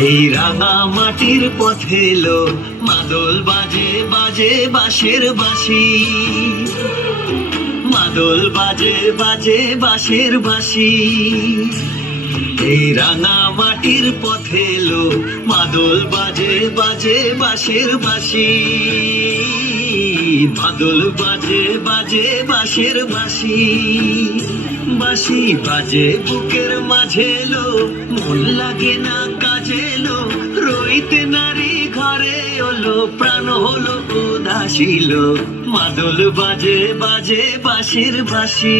এই রাঙা মাটির পথে এলো, মাদল বাজে বাজে বাঁশের বাঁশি। মাদল বাজে বাজে বাঁশের বাঁশি। এই রাঙা মাটির পথে এলো, মাদল বাজে বাজে বাঁশের বাঁশি। মাদল বাজে বাজে বাঁশের বাঁশি। বাঁশি বাজে বুকের মাঝে এলো, মন লাগে না রইতে নারী ঘরে হলো প্রাণ হলো উদাসীল মাদল বাজে বাজে বাঁশের বাঁশি।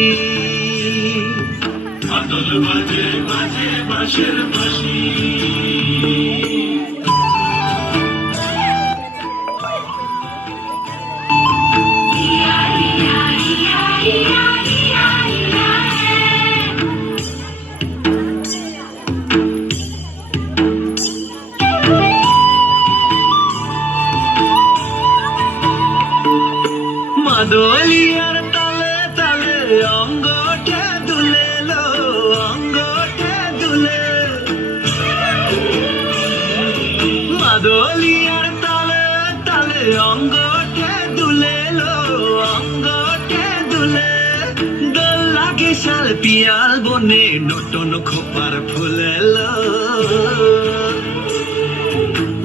মাদল বাজে বাজে বাঁশের বাঁশি। মাদলিয়ার তালে তালে অঙ্গটা দুলে লো অঙ্গটা দুলে। মাদলিয়ার তালে তালে অঙ্গটা দুলে লো অঙ্গটা দুলে। দোল লাগে শাল পিয়াল বনে, নতুন খোপার ফুলেলো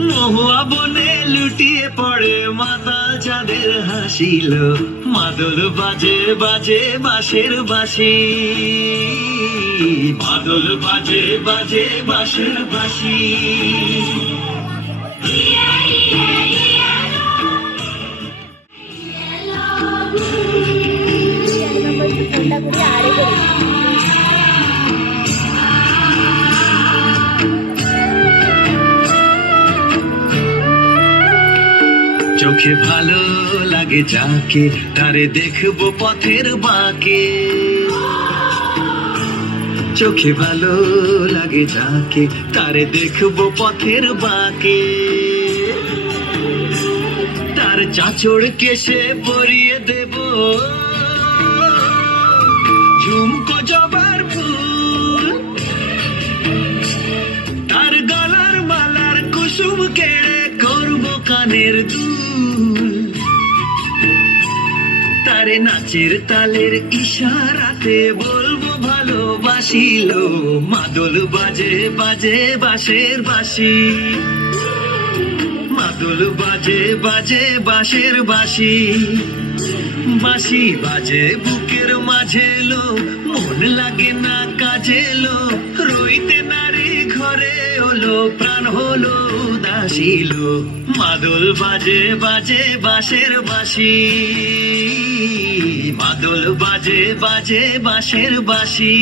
মহুয়া বনে লুটিয়ে পড়ে মাতাল চাঁদের হাসিল মাদল বাজে বাজে বাঁশের বাঁশি। মাদল বাজে বাজে বাঁশের বাঁশি। চোখে ভালো লাগে যাকে, তারে দেখব পথের বাঁকে। চোখে ভালো লাগে যাকে, তারে দেখব পথের বাঁকে। তার চাচড় কেসে পরিয়ে দেব। ঝুমকো জবার ফুল। তার গলার মালার কুসুম কেড়ে করব কানের নাচের তালের ইশারাতে বলব ভালোবাসিল মাদল বাজে বাজে বাঁশের বাঁশি। মাদল বাজে বাজে বাঁশের বাঁশি। বাঁশি বাজে বুকের মাঝে লো। মন লাগে না কাজে লো। রইতে হলো প্রাণ হলো উদাসীল মাদল বাজে বাজে বাঁশের বাসি মাদল বাজে বাজে বাঁশের বাঁশি।